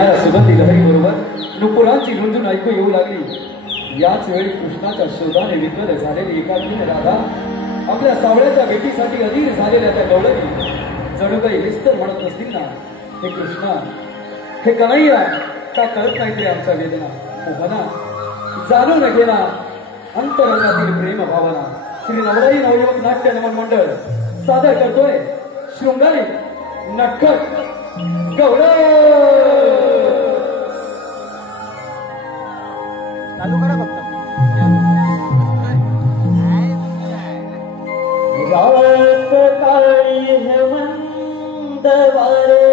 येणाऱ्या सुगंधी लहरी बरोबर नुपुरांची रुंजून ऐकू येऊ लागली। याच वेळी कृष्णाच्या शोधाने विकल झालेली एकाकी राधा आपल्या सावळ्याच्या भेटीसाठी अधीर झालेल्या त्या गवळणी जणू काही विस्तर म्हणत असतील ना, हे कृष्णा, हे कन्हैया, का कळत नाही तरी आमच्या वेदना मोहना जाणून घेना अंतरंगातील प्रेम भावना। श्री नवराई नवयुवक नाट्य नमन मंडळ सादर करतोय शृंगारी नटखट गवळ। चालू करा फक्त। रात काळी हेमंत वारे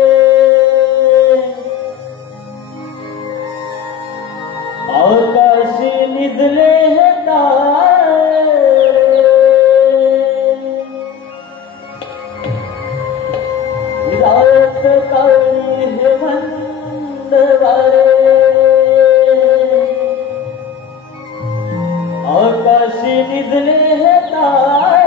आकाशी निजले हे तारे रात काळी हेमंत वारे आकाशी निजले हे तारे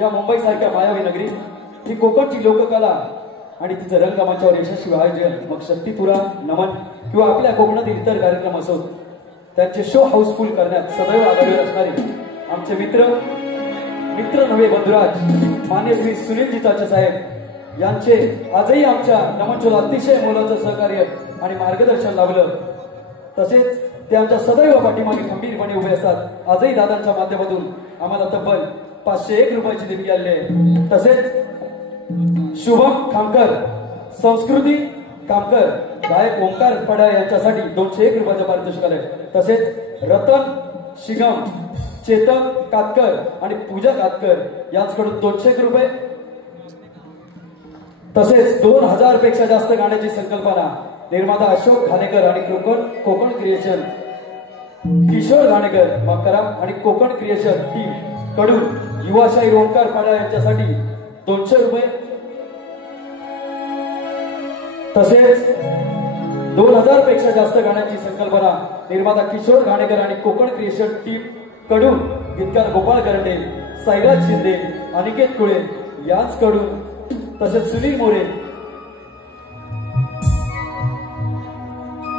या मुंबईसारख्या मायावी नगरी ही कोकणची लोककला आणि तिचं रंगमंचावर यशस्वी आयोजन, मग शक्तिपुरा, नमन किंवा आपल्या कोकणातील इतर कार्यक्रम असोत, त्यांचे शो हाऊसफुल करण्यात सदैव आघाडीवर असणारे आमचे मित्र नव्हे बंधुराज मान्य श्री सुनीलजी चाचे साहेब यांचे आजही आमच्या नमन शोला अतिशय मोलाचं सहकार्य आणि मार्गदर्शन लाभलं. तसेच ते आमच्या सदैव पाठीमागे खंबीरपणे उभे असतात. आजही दादांच्या माध्यमातून आम्हाला तब्बल 501 रुपयाची देणगी आली आहे. तसेच शुभम खामकर, संस्कृती कामकर, गायक ओंकार पडा यांच्यासाठी 201 रुपयाचं पारितोषिक आलंय. तसेच रतन शिगम, चेतन कातकर आणि पूजा कातकर यांच्याकडून 201 रुपये. तसेच 2000 पेक्षा जास्त गाण्याची संकल्पना निर्माता अशोक घाणेकर आणि कोकण क्रिएशन किशोर घाणेकर मकरा आणि कोकण क्रिएशन टीम कडून युवा शाहीर ओंकार पाडा यांच्यासाठी 200 रुपये. तसेच 2000 पेक्षा जास्त गाण्यांची संकल्पना निर्माता किशोर घाणेकर आणि कोकण क्रिएशन टीम कडून गीतकार गोपाळ करंडे, साईराज शिंदे, अनिकेत कुळे यांच्याकडून, तसेच सुनील मोरे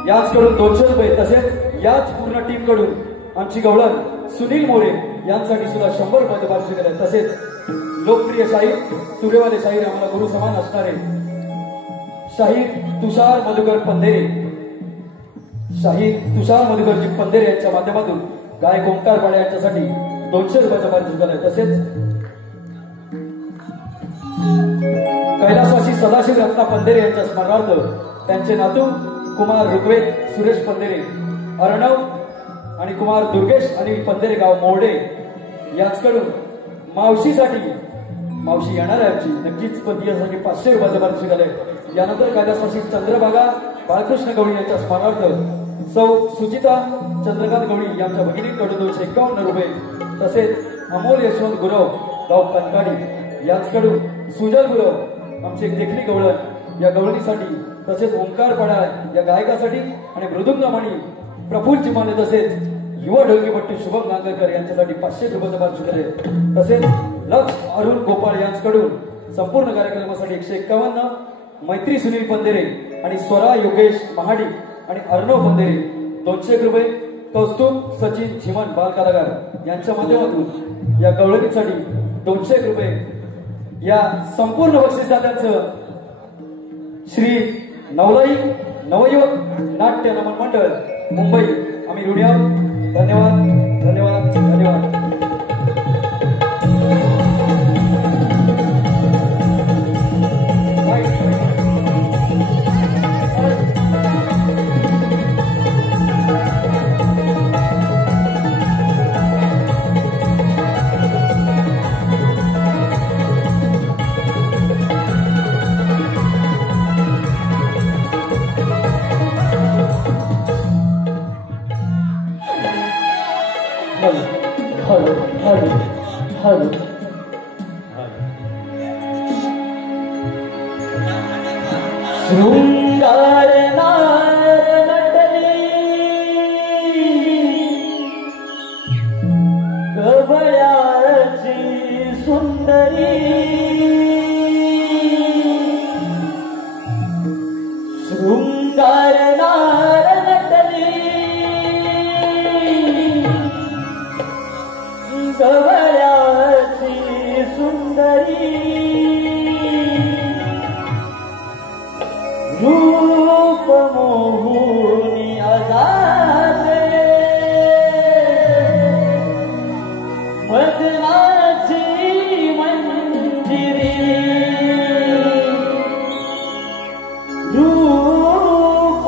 यांच्याकडून 200 रुपये. तसेच याच पूर्ण टीम कडून आमची गवळण सुनील मोरे यांसाठी सुद्धा 100 रुपयाचं पारितोषिक आहे. तसेच लोकप्रिय शाहीर, तुरेवाले शाहीर, आम्हाला गुरु समान असणारे शाहीर तुषार मधुकर पंधेरे यांच्या माध्यमातून गायक ओंकार पाडा यांच्यासाठी 200 रुपयाचं पारितोषिक आहे. तसेच कैलासवासी सदाशिव रत्ना पंधेरे यांच्या स्मरणार्थ त्यांचे नातू कुमार ऋग्वेद सुरेश पंधेरे, अर्णव आणि कुमार दुर्गेश अनिल पंधेरे गाव मोरडे यांच्याकडून मावशी येणार आहे आमची, नक्कीच पतीसाठी 500 रुपयाचं पारितोषिक आलंय. यानंतर कैलासवासी चंद्रभागा बाळकृष्ण गवळी यांच्या स्मरणार्थ सौ सुचिता चंद्रकांत गवळी यांच्या भगिनीकडून 251 रुपये. तसेच अमोल यशवंत गुरव गाव कनकाडी यांच्याकडून सुजल गुरव आमचे देखणी गवळण या गवळणीसाठी, तसेच ओंकार पडा या गायकासाठी आणि मृदुंगमणी प्रफुल्ल चिमाने, तसेच युवा ढोलकीपट्टी शुभम गांगरकर यांच्यासाठी 500 रुपयाचं पारितोषिक आहे. तसेच लक्ष अरुण गोपाळ यांच्याकडून संपूर्ण कार्यक्रमासाठी 151, मैत्री सुनील पंधेरे आणि स्वरा योगेश महाडी आणि अर्णव पंधेरे 200 रुपये. कौस्तुभ सचिन झिमन बाल कलाकार यांच्या माध्यमातून या गवळणीसाठी 200 रुपये. या संपूर्ण बक्षिसाचं श्री नवलाई नवयुवक नाट्य नमन मंडळ मुंबई आम्ही ऋणी आहोत. धन्यवाद धन्यवाद धन्यवाद. शृंगार नार नटली गवळ्याची सुंदरी, शृंगार नार नटली गवळ्याची सुंदरी, रूप मोहुनी अजाते मदनाची मंजिरी, रूप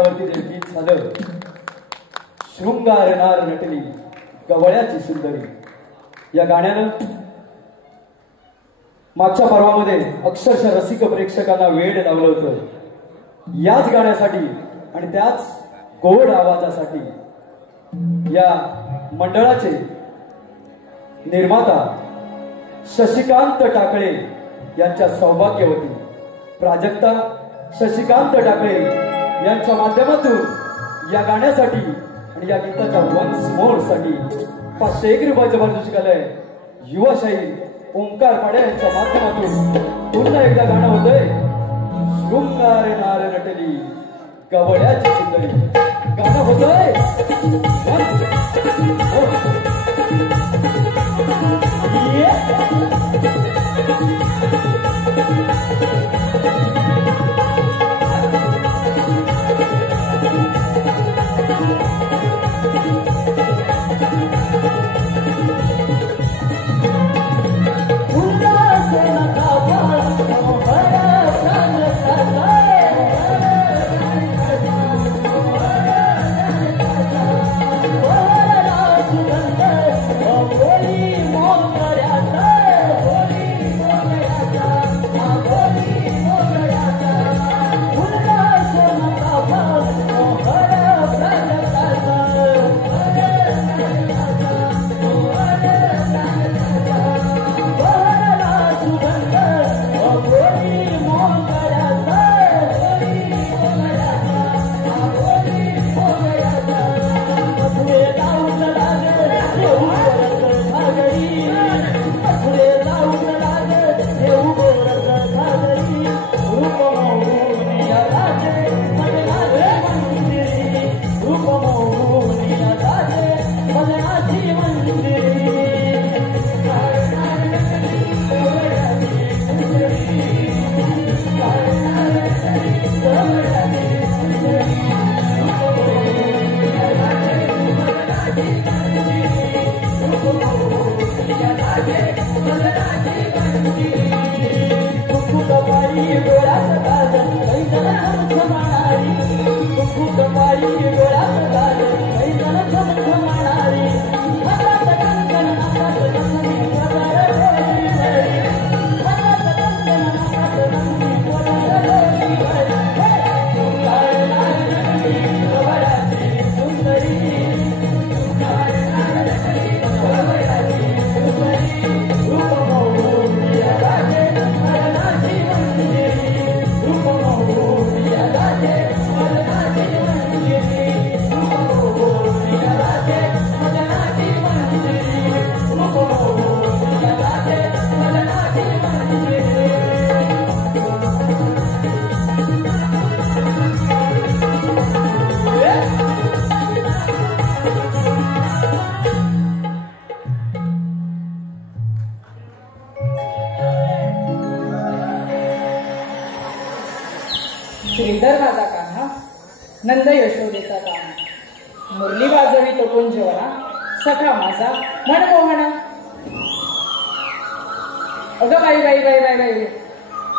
गाण्यावरती जे गीत झालं, शृंगार नार नटली गवळ्याची सुंदरी, या गाण्यानं मागच्या पर्वामध्ये अक्षरशः रसिक प्रेक्षकांना वेड लावलं होतं. याच गाण्यासाठी आणि त्याच गोड आवाजासाठी या मंडळाचे निर्माता शशिकांत टाकळे यांच्या सौभाग्यवती प्राजक्ता शशिकांत टाकळे यांच्या माध्यमातून या गाण्यासाठी आणि या गीताच्या वन्स मोर साठी 501 रुपयाचं पारितोषिक आलंय. युवाशाही ओंकार पाडे यांच्या माध्यमातून पुन्हा एकदा गाणं होतंय, शृंगार नार नटली गवळ्याची सुंदरी. गाणं होतंय श्रीधर माझा कान्हा, नंद यशोदेचा कान्हा, मुरली वाजवी तो कुंजवना, सखा माझा मनमोहना. अगं बाई बाई बाई बाई बाई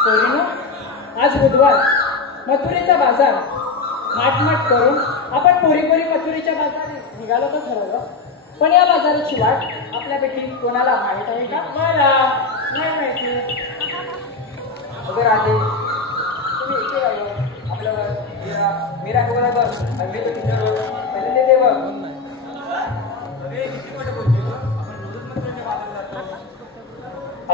पोरीनो, आज बुधवार, मथुरेचा बाजार. माटमाट करून आपण पोरी पोरी मथुरेच्या बाजारात निघालो तर ठरवलं, पण या बाजाराची वाट आपल्यापैकी कोणाला माहीत आहे का? मला नाही माहिती. अगं राधे, तुम्ही इथे आलो आपल्यावर मीरा कोणा बस अगदी तो टीचर पहिले ते देव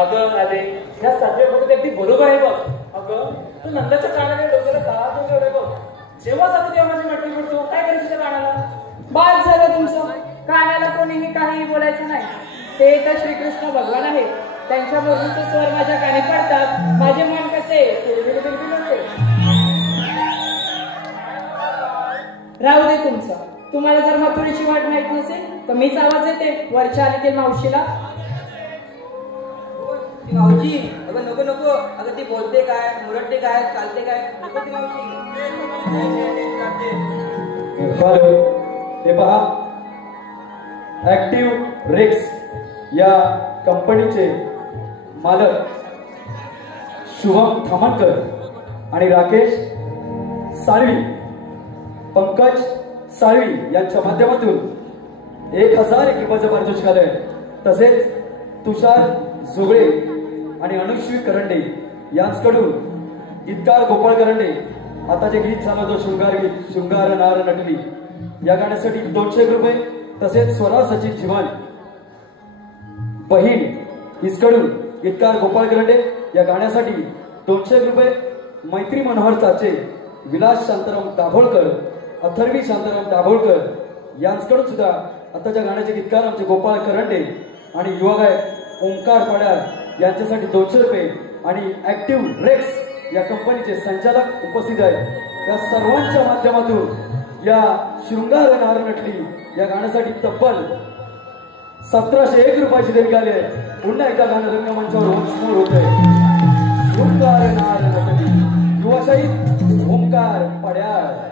अगं राधे, ह्या सर्व बघत अगदी बरोबर आहे बघ. अगं तू नंदाच्या कानाने डोक्याला का ठेवलंय बघ. जेव्हा जातो तेव्हा माझी मटकी पडतो. काय करायचं त्या कानाला? बाद झालं तुमचं. कानाला कोणीही काहीही बोलायचं नाही. ते तर श्रीकृष्ण भगवान आहेत. त्यांच्या बोलूचे स्वर माझ्या कानी पडतात. माझे मन कसे बिलबिल होते. राहू दे तुमचं. तुम्हाला जर मथुरेची वाट माहित नसेल तर मीच आवाज येते वरच्या आली मावशीला. मावशी अगं नको नको. अगं ती बोलते काय, मुरडते काय, चालते काय, नको ती मावशी. हॅलो, हे पहा, ऍक्टिव्ह रेक्स या कंपनीचे मालक शुभम थामणकर आणि राकेश साळवी पंकज साळवी यांच्या माध्यमातून 1001 रुपयाचं पारितोषिक आलंय. तसेच तुषार जोगळे आणि अनुश्री करंडे यांच्याकडून गीतकार गोपाळ करंडे आता जे गीत झालं होतं शृंगार नार नटली या गाण्यासाठी 200 रुपये. तसेच स्वरा सचिन जीवन बहीण हिचकडून गीतकार गोपाळ करंडे या गाण्यासाठी 200 रुपये. मैत्री मनोहर चाचे, विलास शांताराम दाभोळकर, अथर्वी शांताराम दाभोळकर यांच्याकडून सुद्धा आताच्या गाण्याचे गीतकार आमचे गोपाळ करंडे आणि युवा गायक ओंकार पडार यांच्यासाठी 200 रुपये. आणि ऍक्टिव्ह रेक्स या कंपनीचे संचालक उपस्थित आहेत. या सर्वांच्या माध्यमातून या शृंगार नार नटली या गाण्यासाठी तब्बल 1701 रुपयाची देणगी आली आहे. पुन्हा एकदा गाणं रंगमंचावर समोर होत आहे. शृंगार नार नटली, युवाशाही ओंकार पड्याळ.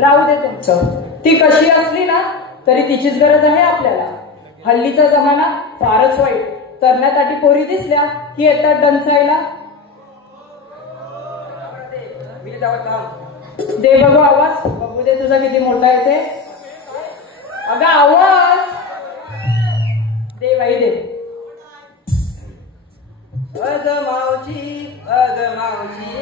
राहू दे तुमचं. ती कशी असली ना तरी तिचीच गरज आहे आपल्याला. हल्लीचा जमाना फारच वाईट. तरण्यासाठी पोरी दिसल्या की येतात डंचायला. दे बघू आवाज, बघू दे तुझा किती मोठा येते. अगं आवाज दे बाई दे. अग मावशी, अग मावशी,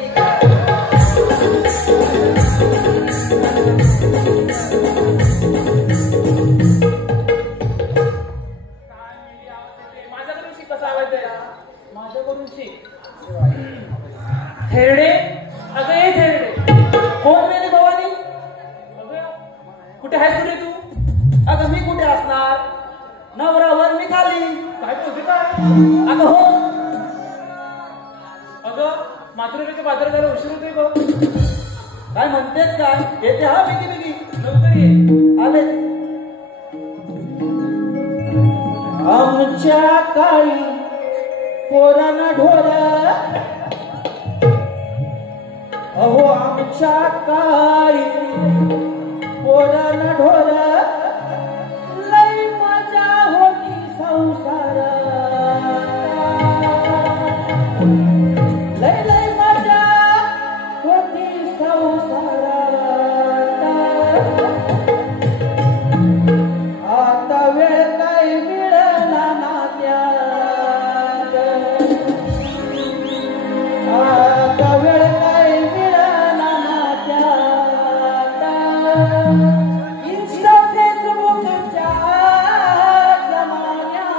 माझ्याकडून शिक. कसा आवाज द्यायला माझ्याकडून शिक. थेरडे, अगं ये थेरडे. कोण मेले भवानी? अगं कुठे आहेस कुठे तू? अगं मी कुठे असणार? नवरावर मी खाली. काय बोलते काय? अगं हो. अगं मातृरेच्या बाजारात जायला उशीर होतोय गं. काय म्हणतेस काय? येते हा बिगी बिगी. लवकर ये. आले. आमच्या काळी पोरांना ढोर, अहो आमच्या काळी पोरांना ढोर, लई मजा होती संसार, लई लई मजा होती संसार. आता वेळ काय मिळाला ना त्यात, आता वेळ काय मिळाला ना त्यात. इंस्टा फेसबुकच्या जमान्यात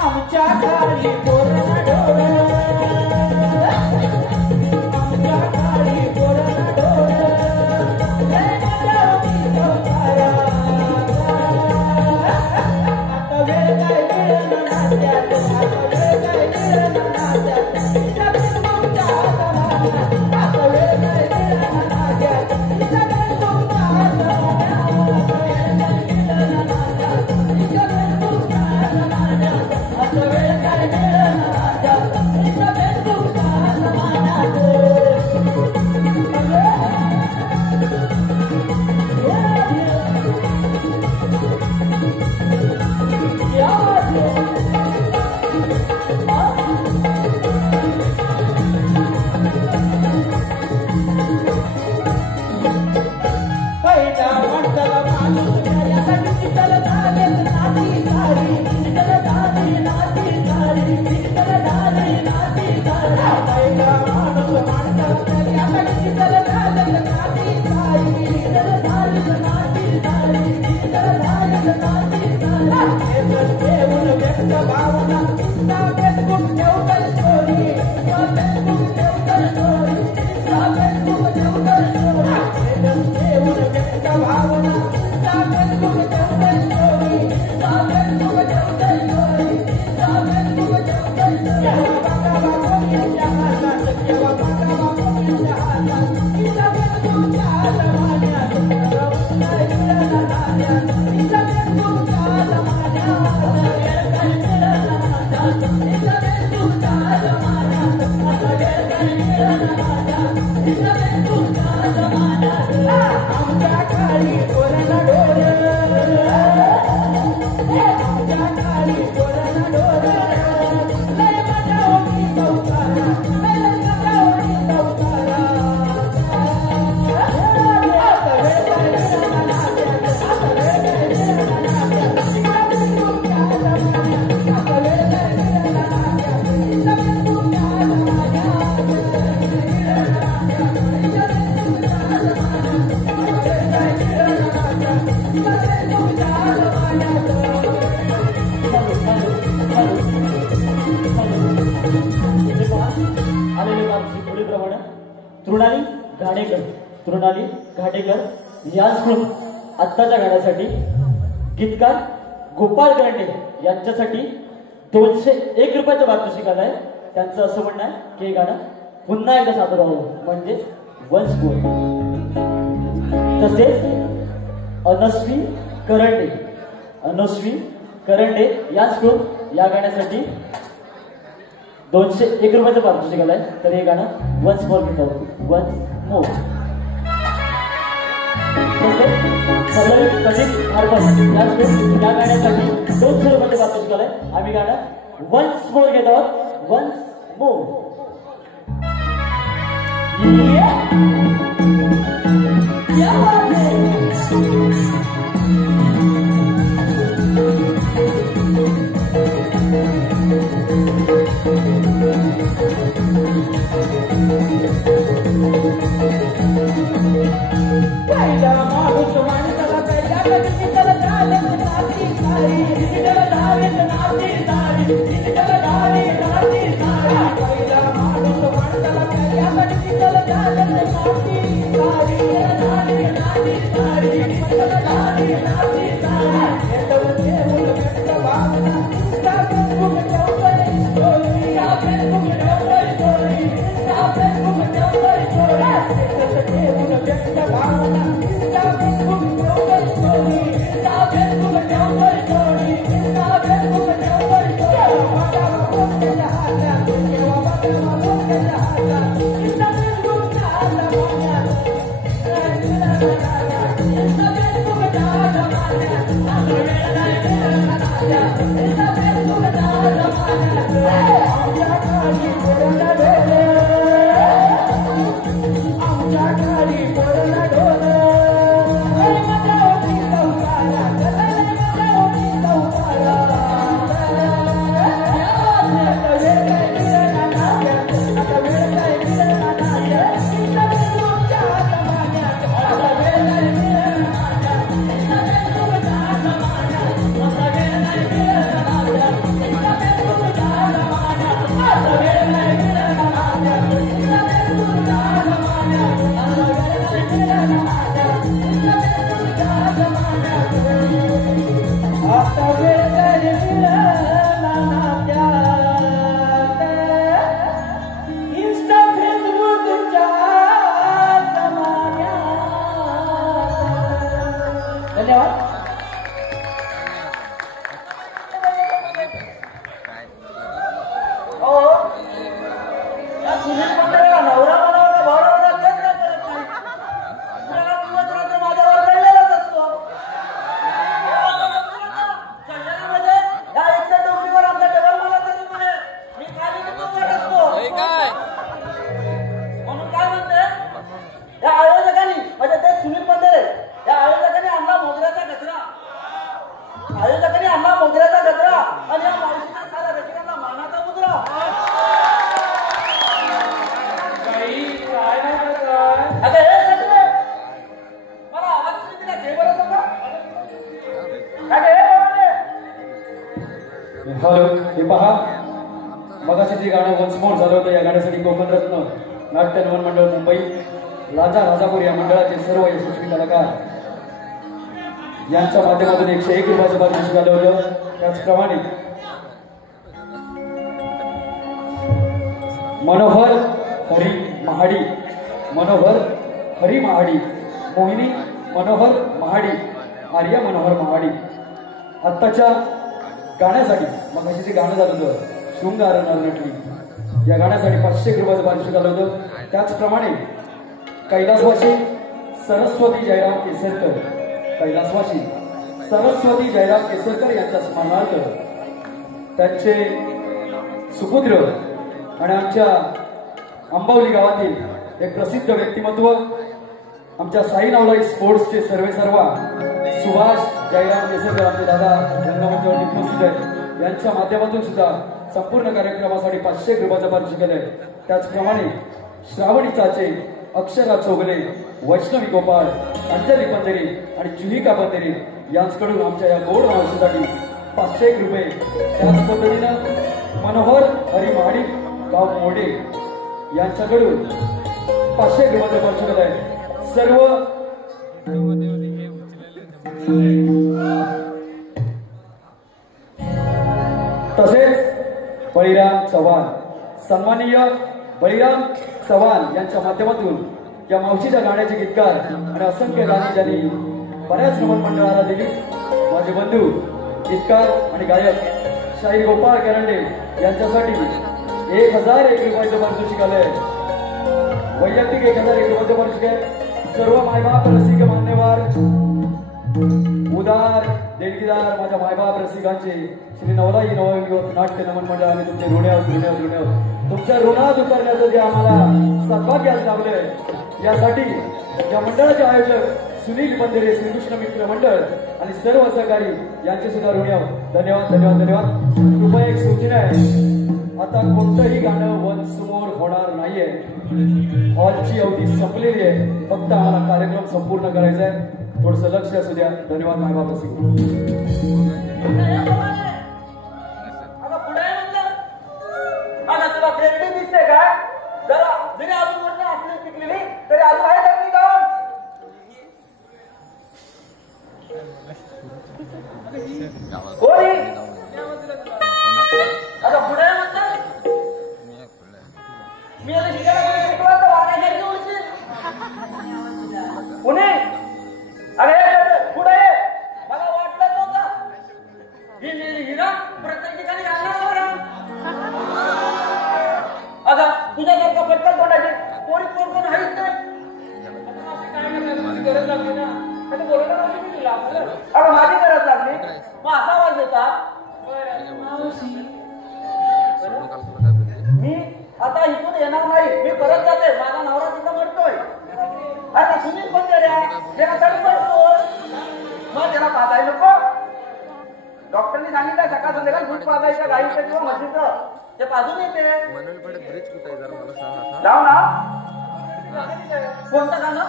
आमच्या काळी पोरांना ढोर, आमच्या काळी पोरांना ढोर, लय मजा होती संसारात. आता वेळ काय मिळेना नात्यात, आता वेळ काय मिळेना नात्यात. तिचा फेसबुकचा जमाना, आता वेळ काय मिळेना नात्यात. तिचा फेसबुकचा जमाना, आता वेळ काय मिळेना नात्यात. तिचा फेसबुकचा जमाना, आता वेळ काय मिळेना नात्यात. तिचा फेसबुकचा जमाना. पहिला माणसाला माणूस यासाठी चितल झाले नाती सारी, चितल झाली नाती सारी, चितल झाली नाती सारी. पहिला माणूस माणसाला यासाठी चितल झाले नाती सारी, चितल झाली नाती सारी, चितल झाली नाती सारी. देऊन व्यक्त भावना फेसबुक ठेवकर स्टोरी, फेसबुक ठेवकर स्टोरी, फेसबुक ठेवकर स्टोरी. देऊन व्यक्त भावना फेसबुक ठेवकर स्टोरी, फेसबुक ठेवकर स्टोरी, फेसबुक ठेवकर स्टोरी. बघा बाबूच्या हातात, केव्हा बघा बाबूच्या हातात. तिचा फेसबुकच्या जमान्यात काय मिळाला नात्यात. तिचा फेसबुकच्या जमान्यात वेळ काय मिळाला नात्यात. तिचा फेसबुकच्या जमान्यात आता वेळ काय मिळाला नात्यात. तिचा फेसबुकच्या जमान्यात. आमच्या काळी पोरांना ढोर, आमच्या काळी पोरांना ढोर, लय मजा होती संसार, लय मजा होती संसार. आता वेळ काय मिळाला नात्यात, आता वेळ काय मिळाला नात्यात. तिचा फेसबुकच्या जमान्यात आता वेळ काय मिळाला नात्यात. तिचा फेसबुकच्या जमान्यात मिळाला नात्यात. तिचा फेसबुकच्या जमान्यात आता वेळ काय मिळाला नात्यात. तिचा फेसबुकच्या जमान्यात. आलेले माणसे पुढीलप्रमाणे तृणाली घाडेकर, तृणाली घाडेकर याच ग्रुप आत्ताच्या गाण्यासाठी गीतकार गोपाळ करंडे यांच्यासाठी 201 रुपयाचं पारितोषिक आलंय. त्यांचं असं म्हणणं आहे की हे गाणं पुन्हा एकदा सादर व्हावं, म्हणजेच वन्स मोर. तसेच अनस्वी करंडे, अनस्वी करंडे याच ग्रुप या गाण्यासाठी 201 रुपयाचं पारितोषिक आलंय. तर हे गाणं वन्स मोर घेत आहोत, वन्स मोर. तसेच पल्लवी प्रदीप हार्बर याच ग्रुप या गाण्यासाठी 200 रुपयाचं पारितोषिक आलंय. आम्ही गाणं वन्स मोर घेत आहोत, वन्स मोर. पहिला माणूस माणसाला पहिल्या कधी चितल झाले नाती सारी, चितल झाले नाती सारी. हॅलो, हे पहा, मगाशी जे गाणं वन्स मोर झालं होतं, या गाण्यासाठी कोकण रत्न नाट्य नवन मंडळ मुंबई, राजा राजापूर या मंडळाचे सर्व यशस्वी कलाकार यांच्या माध्यमातून 101 रुपयाचं पारितोषिक आलं होतं. त्याचप्रमाणे मनोहर हरी महाडी, मनोहर हरी महाडी, मोहिनी मनोहर महाडी, आर्या मनोहर महाडी आत्ताच्या गाण्यासाठी, मग जे गाणं झालं होतं शृंगार नटली, या गाण्यासाठी 500 रुपयाचं पारितोषिक आलं होतं. त्याचप्रमाणे कैलासवासी सरस्वती जयराम केसरकर, कैलासवासी सरस्वती जयराम केसरकर यांच्या स्मरणार्थ त्यांचे सुपुत्र आणि आमच्या अंबावली गावातील एक प्रसिद्ध व्यक्तिमत्व, आमच्या साई नावलाई स्पोर्ट्सचे सर्वेसर्वा सुभाष जयराम केसरकर, आमचे दादा रंगमंचावर उपस्थित आहेत, यांच्या माध्यमातून सुद्धा संपूर्ण कार्यक्रमासाठी 500 रुपयाचं पारितोषिक आलंय. त्याचप्रमाणे श्रावणी चाचे, अक्षरा चोगले, वैष्णवी गोपाळ, अंजली पंधेरे आणि जुहिका पंधेरे यांच्याकडून आमच्या या गोड मावशीसाठी 501 रुपये. त्याच पद्धतीनं मनोहर हरी महाडी गाव मोडे यांच्याकडून 500 रुपयाचं पारितोषिक आहे. सर्व तसेच बळीराम चव्हाण, सन्माननीय बळीराम चव्हाण यांच्या माध्यमातून या मावशीच्या गाण्याचे गीतकार आणि असंख्य गाणी ज्यांनी बऱ्याच नमन मंडळाला दिली, माझे बंधू गीतकार आणि गायक शाहीर गोपाळ करंडे यांच्यासाठी 1001 रुपयाचं पारितोषिक आलंय. वैयक्तिक 1001 रुपयाचं पारितोषिक आहे. सर्व मायबाप रसिक मान्यवर उदार देणगीदार माझ्या मायबाप रसिकांचे श्री नवलाई नवयुवक नाट्य नमन मंडळाने तुमचे ऋण तुमच्या ऋणात उतरण्याचं जे आम्हाला सद्भाग्य आज लाभलंय, यासाठी या मंडळाचे आयोजक सुनील पंधेरे, श्रीकृष्ण मित्र मंडळ आणि सर्व सहकारी यांचे सुद्धा ऋण धन्यवाद धन्यवाद धन्यवाद. कृपया एक सूचना आहे, आता कोणतंही गाणं वन्स मोर होणार नाहीये. हॉलची अवधी संपलेली आहे, फक्त आम्हाला कार्यक्रम संपूर्ण करायचा आहे. थोडस लक्ष असू द्या. धन्यवाद मायबाप रसिक. आता तुला क्रेडिट दिसते का? जरा जरी अजून वरती असली पिकलेली तरी अजून आहे टाकली का? कोणी आता पुढे म्हणतात मी आता शिकायला शिकला तर वागायची उडशील पुणे. अरे पुढे मला वाटलं नव्हतं ही ना प्रत्येक ठिकाणी घालणार आता तुझ्यासारखं पटकन तोंडाची पोरी कोण आहेच नाही. गरज लागली ना, बोलायला नव्हती मी तुला. अगं माझी गरज लागली, मग असा आवाज देता. मी आता इथून येणार नाही, मी परत जाते. माझा नवरा तिथं मरतोय. आता सुनील पण त्याला तरी मरतो, मग त्याला पाहायला नको. डॉक्टरनी सांगितलं सकाळ संध्याकाळ दूध पाजायचं गाईचं किंवा म्हशीचं, ते पाजून येते. जाऊ ना. कोणतं गाणं?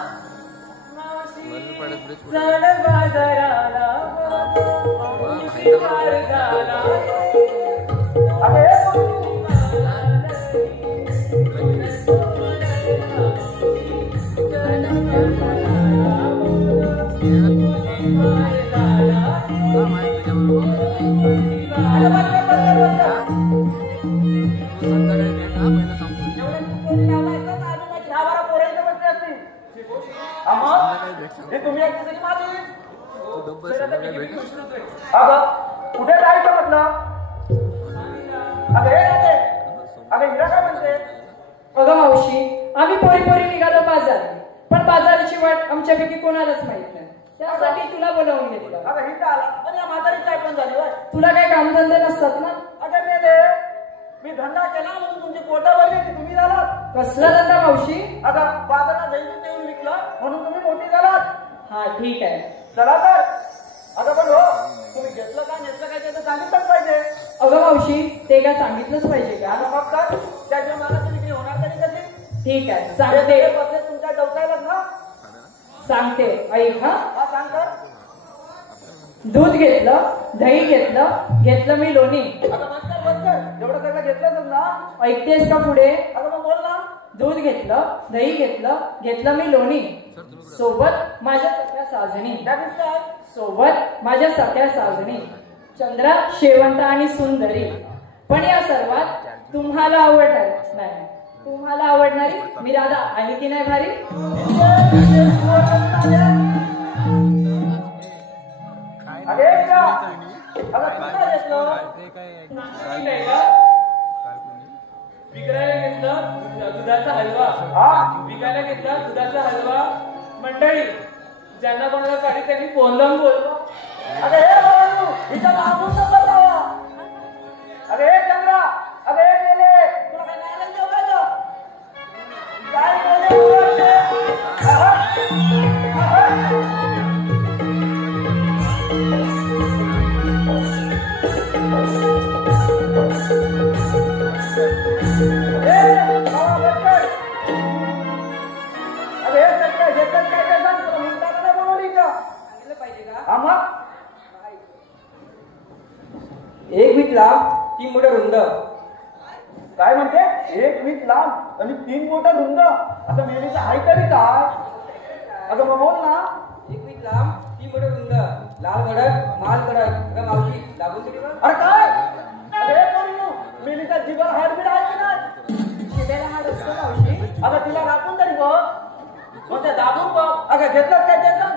तुम्ही कुठे जायचं म्हटलं? अगं हिरा काय म्हणते? अगं मावशी, आम्ही पोरी पोरी निघालो बाजार, पण बाजाराची वाट आमच्यापैकी कोणालाच माहित नाही. त्यासाठी तुला बोलावून घेतलं. अगं ही आला पण या म्हातारी काय पण झाली. तुला काय कामधंदे नसतात ना? अगं मी धंदा केला म्हणून तुमची पोटा भरली होती, तुम्ही झालात. कसला धंदा मावशी? अगं बाजारात दैनिक देऊन विकलं म्हणून तुम्ही मोठी झालात. हा ठीक आहे, चला तर. अगं पण हो, तुम्ही घेतलं का नेतलं काय ते सांगितलंच पाहिजे. अगं मावशी, ते काय सांगितलंच पाहिजे का? मग तर त्याच्या मालाची विक्री होणार तरी कशी? ठीक आहे, सांगते. तुमच्या डवसायलाच ना. सांगते, ऐक. हा सांग तर. दूध घेतलं, दही घेतलं, घेतलं मी लोणी. अगं बस कर एवढं सगळं घेतलंच ना. ऐकतेस का पुढे? अगं मग बोल ना. दूध घेतलं, दही घेतलं, घेतलं मी लोणी. सोबत माझ्या सख्या साजणी. सोबत माझ्या सख्या साजणी. चंद्रा, शेवंत आणि सुंदरी. पण या सर्वात तुम्हाला आवडणार नाही. तुम्हाला आवडणारी मी राधा आहे की नाही भारी? विकायला घेतला दुधाचा हलवा. विकायला घेतला दुधाचा हलवा. मंडळी, ज्यांना कोणाला पाहिजे त्यांनी फोन लावून बोलवा. अगं हे बाळू, हिचा मागून नंबर लावा. अगं हे चंद्रा, अगं हे मेले, तुला काय नाराज जेवायचं? काय मेले? एक वीट लांब 3 बोट रुंद. काय म्हणते? 1 वीट लांब आणि 3 बोट रुंद असं मेलीचं आहे तरी काय? अगं मग बोल ना. 1 वीट लांब 3 बोट रुंद. लाल कडक माल कडक. अगं मावशी लागून तरी बघ. अरे काय? अरे करू मेलीचा जीवाला हाडबीड आहे की नाही? शिव्याला हाड असतो मावशी. अगं तिला राखून तरी बघ. मग ते दाबून बघ. अगं घेतलंच काय ते सांग.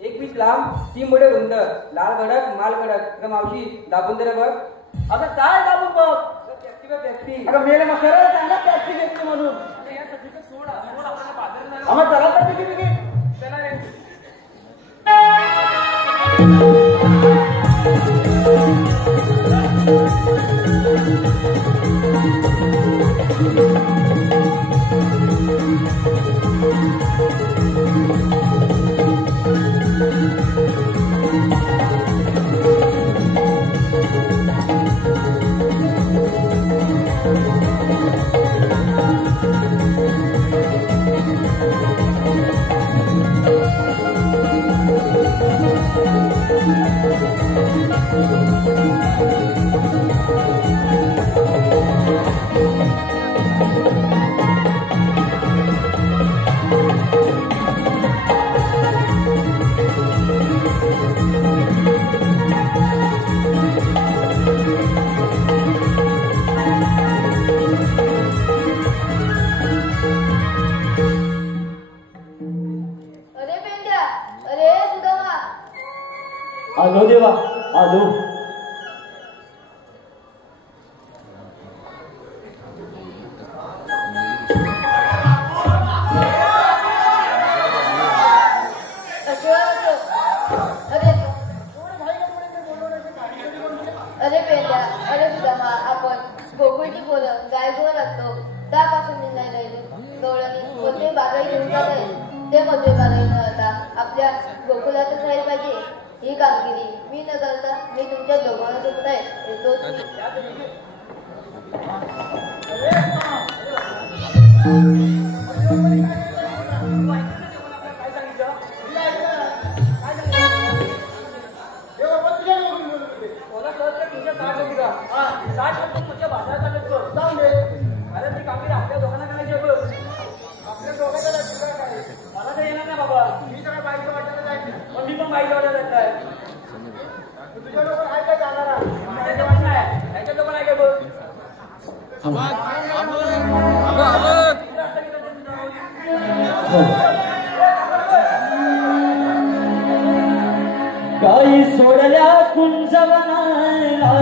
1 वीट लांब 3 बोट रुंद. लाल कडक माल कडक. अगं मावशी दाबून तरी बघ. अगं काय दाबून बघ. पेप्सी बघ पेप्सी. अगं मेले मग सरळ सांगा टॅक्सी घेतली म्हणून. आम्हाला चला तर तिकीट तिकीट. चला रे. आलो देवा आलो. अरे पेंड्या, अरे सुदामा, आपण गोकुळची पोरं गायगोवर असतो त्यापासून निर्णय राहिले. गवळणी कोणते बागाई घेऊन जात आहे ते कोणते बागाई न होता आपल्या गोकुळातच राहील पाहिजे. ही कामगिरी मी न करता मी तुमच्या दोघांसोबत आहे. येतोच काही सोडल्या कुंजवनाला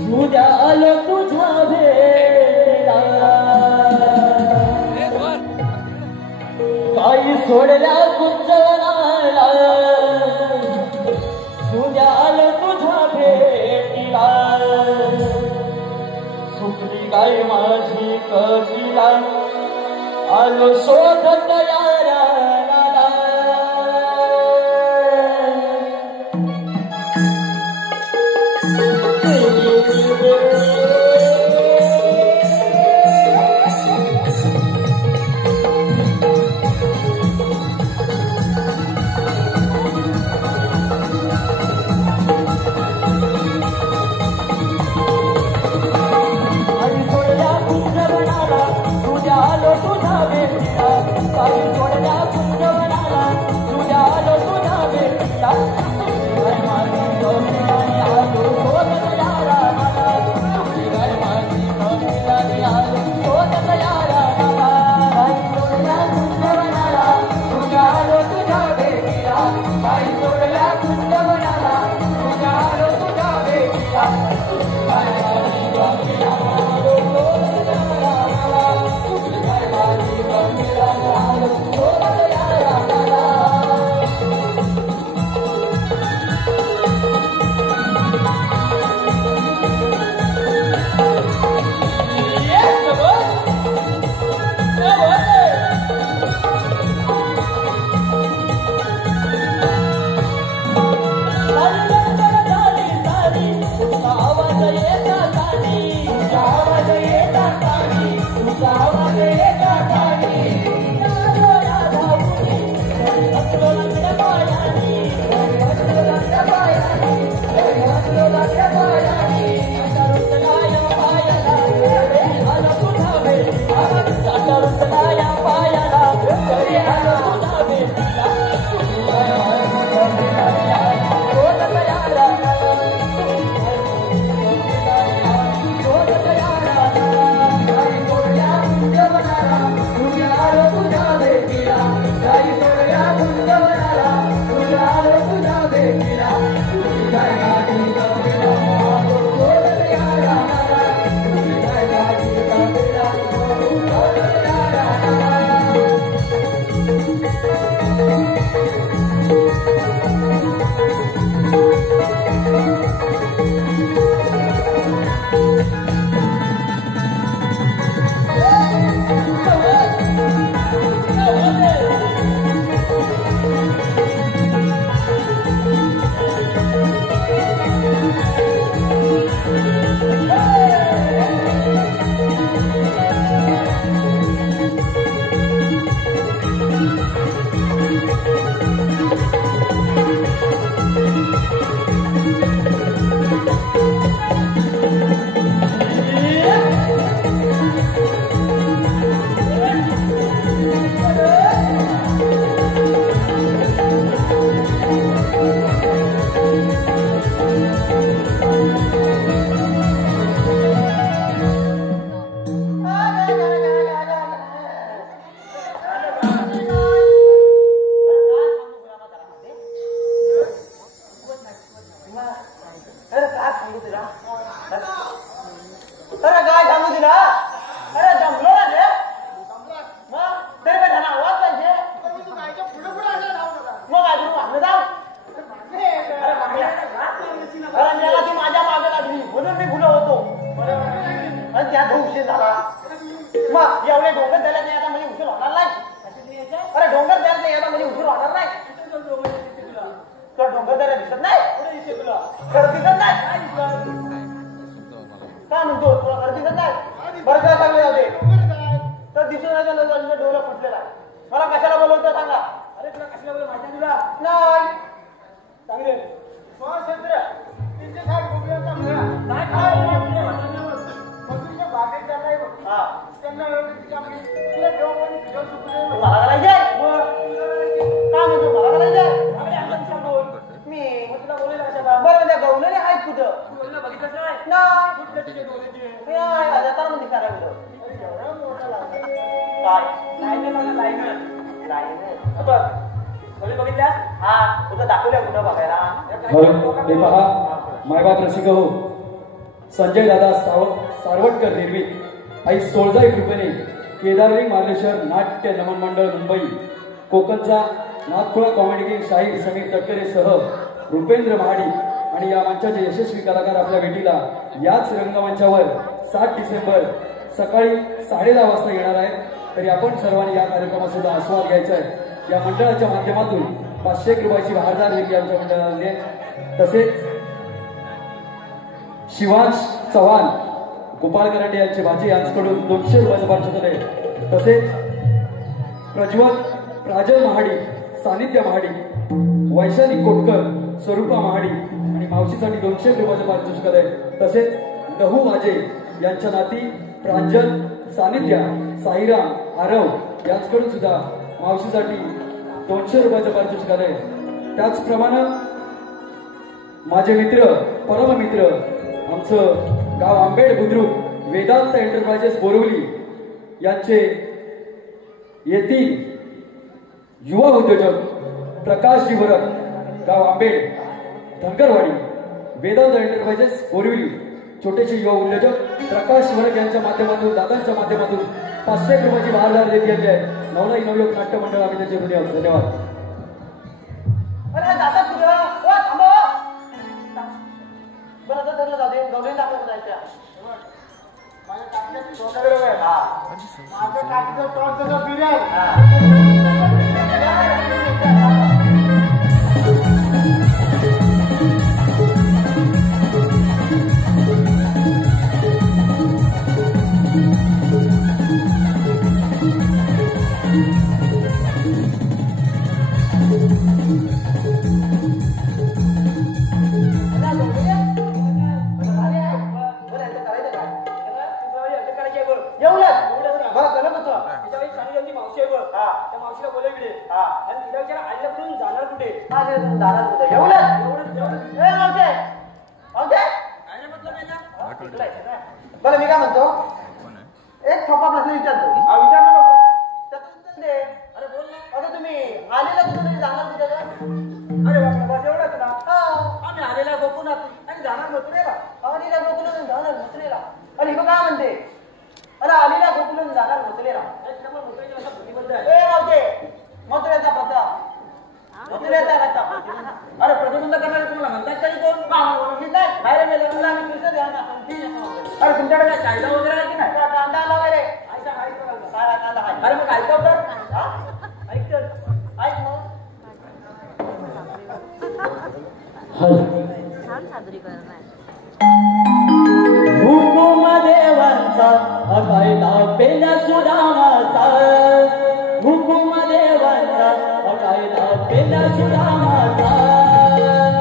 सुद्या आलो तुझ्या भेटीला. काही सोडल्या कुंजवनाला सुद्या आलो तुझ्या भेटीला. सुटली गाय माझी कधीला आलो शोधत यारा. सांगू तुला अरे काय सांगू तुला अरे जमलो ना रे मग तरी काय झाला आवाज पाहिजे मग अजून मागणं जाऊ अरे मला ती माझ्या मागे लागली म्हणून मी भुलो होतो आणि त्यात उशीर झाला मग एवढे डोंगर झाले नाही आता म्हणजे उशीर होणार नाही अरे डोंगर द्यायला नाही आता म्हणजे उशीर होणार नाही तुला डोंगर द्यायला दिसत नाही खरं दिसत नाही काय म्हणतो तुला खरं दिसत नाही बरं काय सांगले जाते तर दिसून नाही डोळा फुटलेला मला कशाला बोलवतो सांगा अरे तुला कशाला बोलव माहिती तुला नाही चांगले हे पहा मायबाप रसिक हो संजय दादा सारवटकर निर्मित आई 16 रुपये केदारलिंग मार्लेश्वर नाट्य नमन मंडळ मुंबई कोकणचा नागपुरा कॉमेडी किंग शाहीर समीर तटकरेसह रुपेंद्र महाडी आणि या मंचाचे यशस्वी कलाकार आपल्या भेटीला याच रंगमंचावर 7 डिसेंबर सकाळी 10:30 वाजता येणार आहेत तरी आपण सर्वांनी या कार्यक्रमाचा आस्वाद घ्यायचा आहे या मंडळाच्या माध्यमातून 500 रुपयाची भारदार देखील आमच्या मंडळाने तसेच शिवांश चव्हाण गोपाळ करंडे यांचे भाजी यांच्याकडून 200 रुपयाचं पारितोषिक आहे तसेच प्रज्वल प्राजल महाडी सानिध्य महाडी वैशाली कोटकर स्वरूपा महाडी आणि मावशीसाठी 200 रुपयाचं पारितोषिक आहे तसेच लहू वाजे यांच्या नाती प्रांजल सानिध्या साईराम आरव यांच्याकडून सुद्धा मावशीसाठी 200 रुपयाचं पारितोषिक आहे त्याचप्रमाणे माझे मित्र परममित्र आमचं गाव आंबेड बुद्रुक वेदांत एंटरप्राइजेस बोरवली यांचे येथील युवा उद्योजक प्रकाशजी भरत गाव आंबेड धनगरवाडी वेदांत एंटरप्राइजेस बोरवली छोटेसे युवा उद्योजक प्रकाश भरत यांच्या माध्यमातून दादांच्या माध्यमातून 500 रुपयाची भारदार देखील आहे नवलाई नवयोग नाट्य मंडळ आम्ही त्याचे ऋणी धन्यवाद अरे दादा तुझं थांबा बरं आता ठरलं जाऊ दे गवळी दाखवून जायच्या माझ्या टाकीचं टॉर्च जसं फिरेल बरं मी काय म्हणतो एक छोटा प्रश्न विचारतो अरे बोल ना अगं तुम्ही आलेला कुठे जाणार कुठे अरे बस एवढंच ना आम्ही आलेला गोकुळात आणि जाणार मथुरेला आलेला गोकुळातून जाणार मथुरेला आणि हे काय म्हणते अरे आलेला गोकुळातून जाणार मथुरेला मथुरेचा प्रताप मथुरेचा प्रताप अरे प्रतिबंध करणारे तुम्हाला म्हणतात तरी कोण बाहेर मेले तुला आम्ही कृष्ण द्या ना अरे तुमच्याकडे काय कायदा वगैरे आहे की नाही कांदा वगैरे कांदा आहे अरे मग ऐकव तर ऐक तर ऐक मग छान सादरीकरण आहे हुकुम देवांचा कायदा पेल्या सुदामाचा हुकुम देवांचा कायदा पेल्या सुदामाचा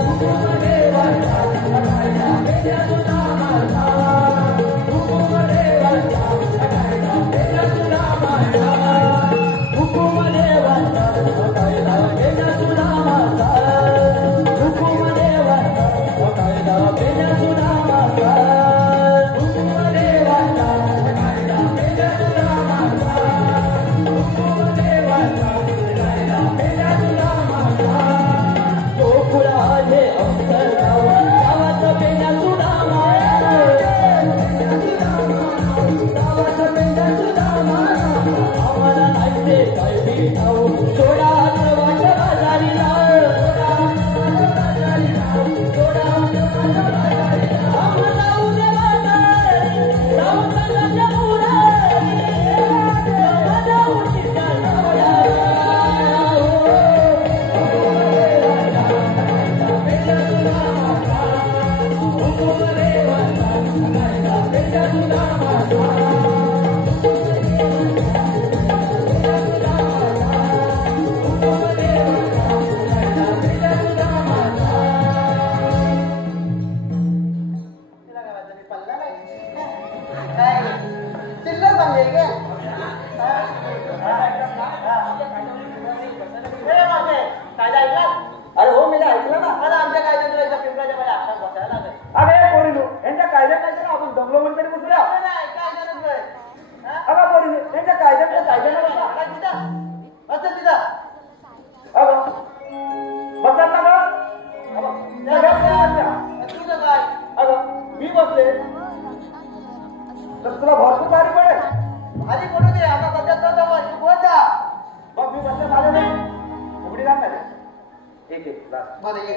हुकुम देवांचा कायदा पेल्या सुदामाचा हुकुम देवांचा कायदा पेल्या सुदामाचा हुकुम देवांचा कायदा पेल्या सुदामाचा हुकुम देवांचा कायदा पेल्या सुदामाचा हुकुम देवांचा कायदा पेल्या सुदामाचा हुकुम देवांचा कायदा पेल्या सुदामाचा गोकुळाले अंतर गावात पेल्या सुदामाचा काय चिल्लर बनले का कायदा ऐकला? अरे हो मी ऐकलं ना. मला आमच्या कायद्यात पिंपळाच्या मध्ये आत्ताच बसायला लागेल. अरे पोरीनो यांच्या कायद्यात नाही ना आपण दंगलो म्हणून तरी बसूया. नाही कायद्यानंच होय. अगं पोरीनो यांच्या कायद्यात कायद्यानं बसा. काय तिथं असं तिथं अगं बसतात ना गं? तुझं काय अगं मी बसले तर तुला भरपूर भारी पडेल. भारी पडू दे आता सध्या तो बोल जा. मग मी बसले माझं नाही उघडी काम नाही. एक लास्ट. बरं ये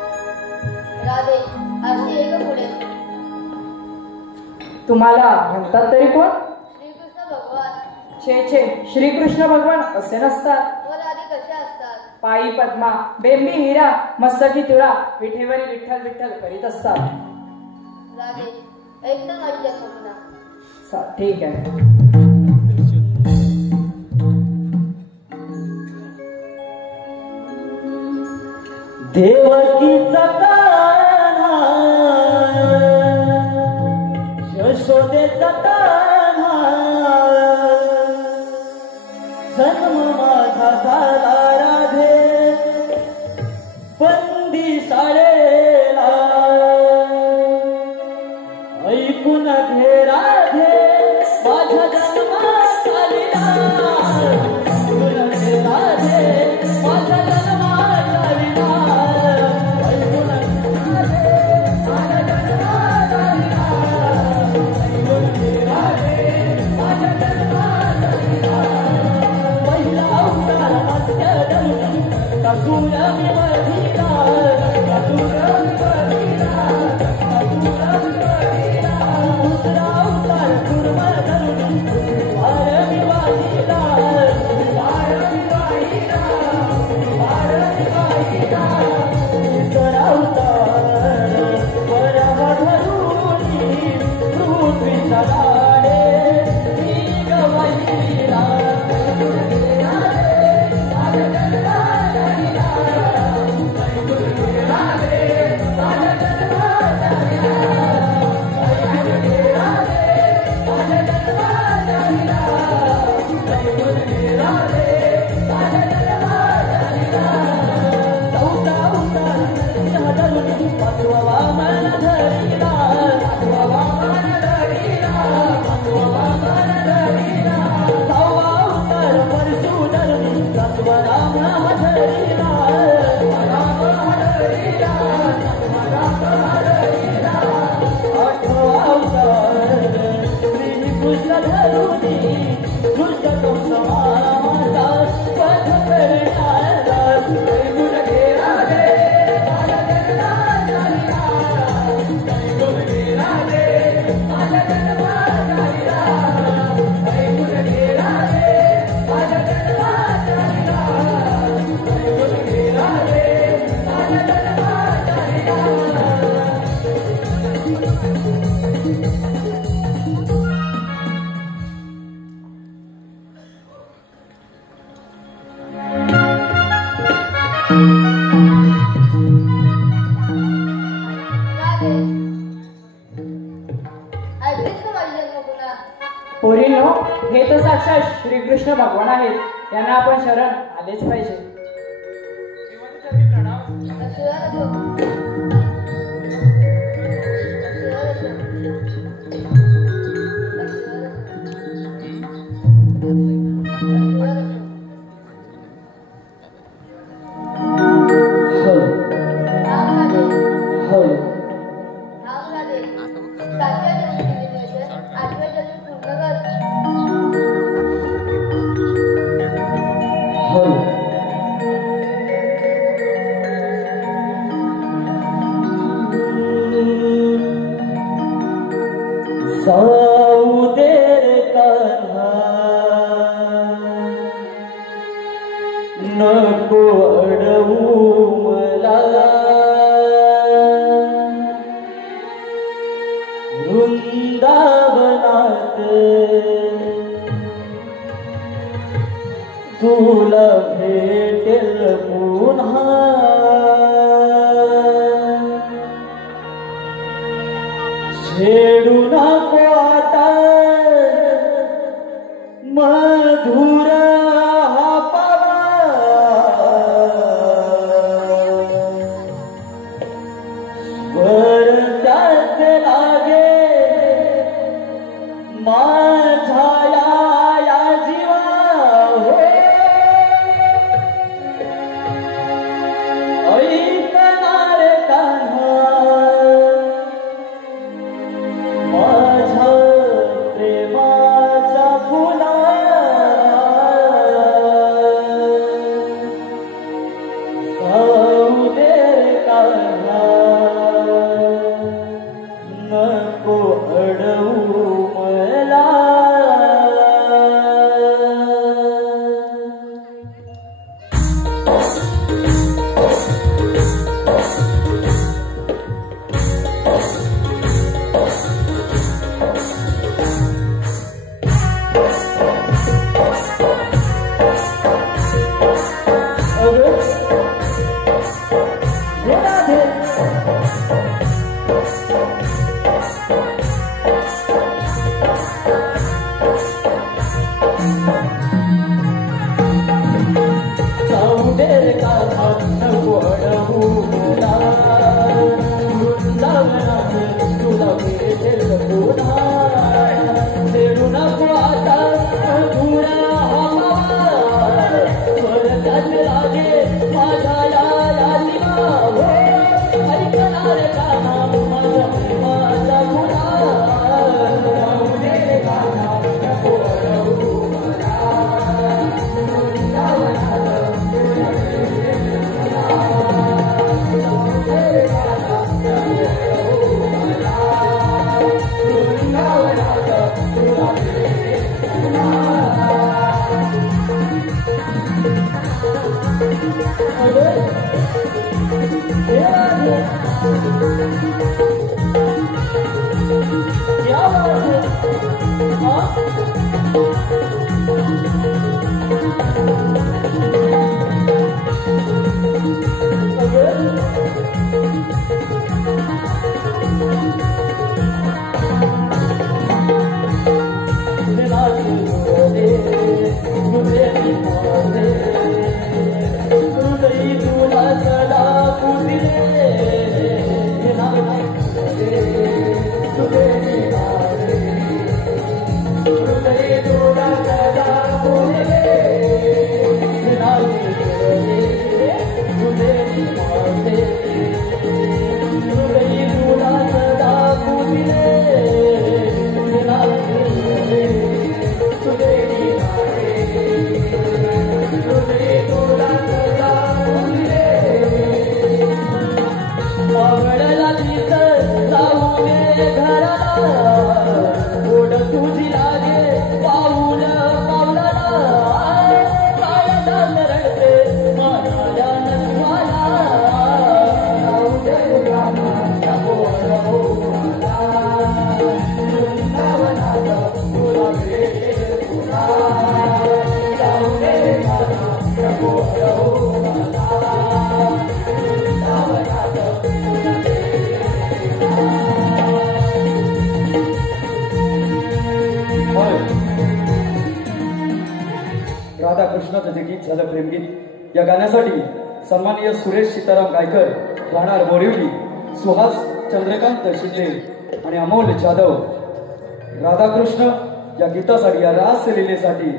राधे अशी एक पुढे तुम्हाला म्हणतात तरी कोण? श्रीकृष्ण भगवान. छे श्रीकृष्ण भगवान असे नसतात. व राधे कशा असतात? पायी पद्मा बेंबी हिरा मस्तकी तुळा विठेवरी विठ्ठल विठ्ठल करीत असतात. राधे ऐकता माझी जन्मपुन्हा. ठीक आहे. देवकीचा कान्हा यशोदेचा कान्हा जन्म माझा झाला राधे बंदी शाळेला ऐकून घे राधे माझ्या जन्मात आलेला ऐकून घे राधे माझ्या जन्मात आलेला ऐकून घे राधे माझ्या जन्मात आलेला ऐकून घे राधे पोरींनो, हे तर साक्षात श्रीकृष्ण भगवान आहेत. यांना आपण शरण आलेच पाहिजे. आशीर्वाद असो. आशीर्वाद असो. नको अडवू मला वृंदावनात तुला भेटेल पुन्हा छेडू नको आता मधुर हा वरच्याच लागे माझ्या या जीवा हो ऐकणार कान्हा माझ्या प्रेमाचा फुला जाऊ दे रे कान्हा नको अडवू मला राधाकृष्णाचं जे गीत झालं प्रेमगीत, या गाण्यासाठी सन्माननीय सुरेश सीताराम गायकर राहणार बोरिवली, सुहास चंद्रकांत शिंदे आणि अमोल जाधव राधाकृष्ण या गीतासाठी, या रास लीलेसाठी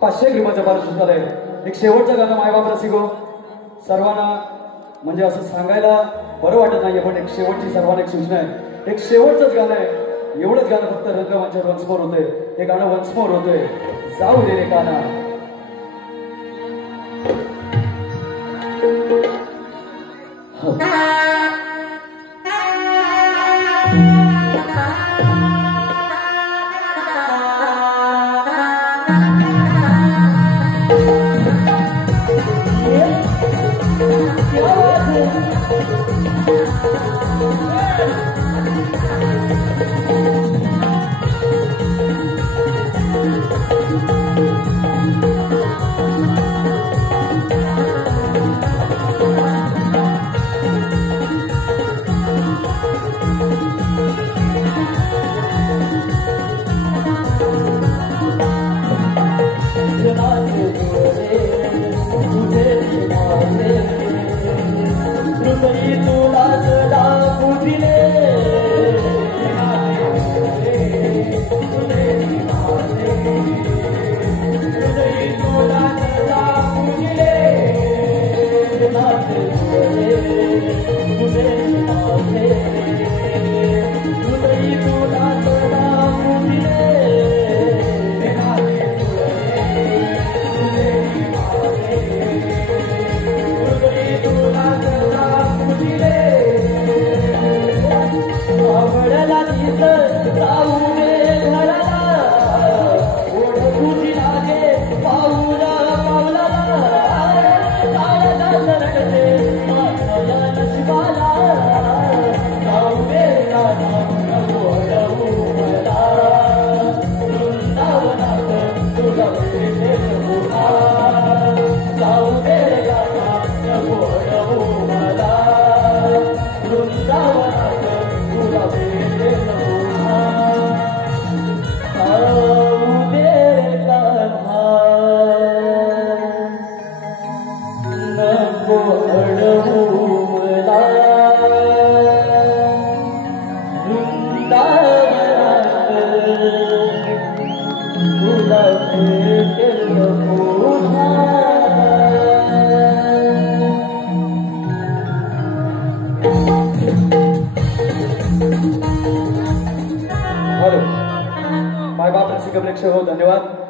500 ग्रीमाचं पारितोषिक झालंय. एक शेवटचं गाणं मायबाप रसिको, सर्वांना म्हणजे असं सांगायला बरं वाटत नाहीये, पण एक शेवटची सर्वांना एक सूचना आहे. एक शेवटचंच गाणं आहे, एवढंच गाणं फक्त रंगमंचावर वन्समोर होतंय. हे गाणं वन्समोर होतंय, जाऊ दे रे काना. माय बाप रसिक प्रेक्षक हो, धन्यवाद.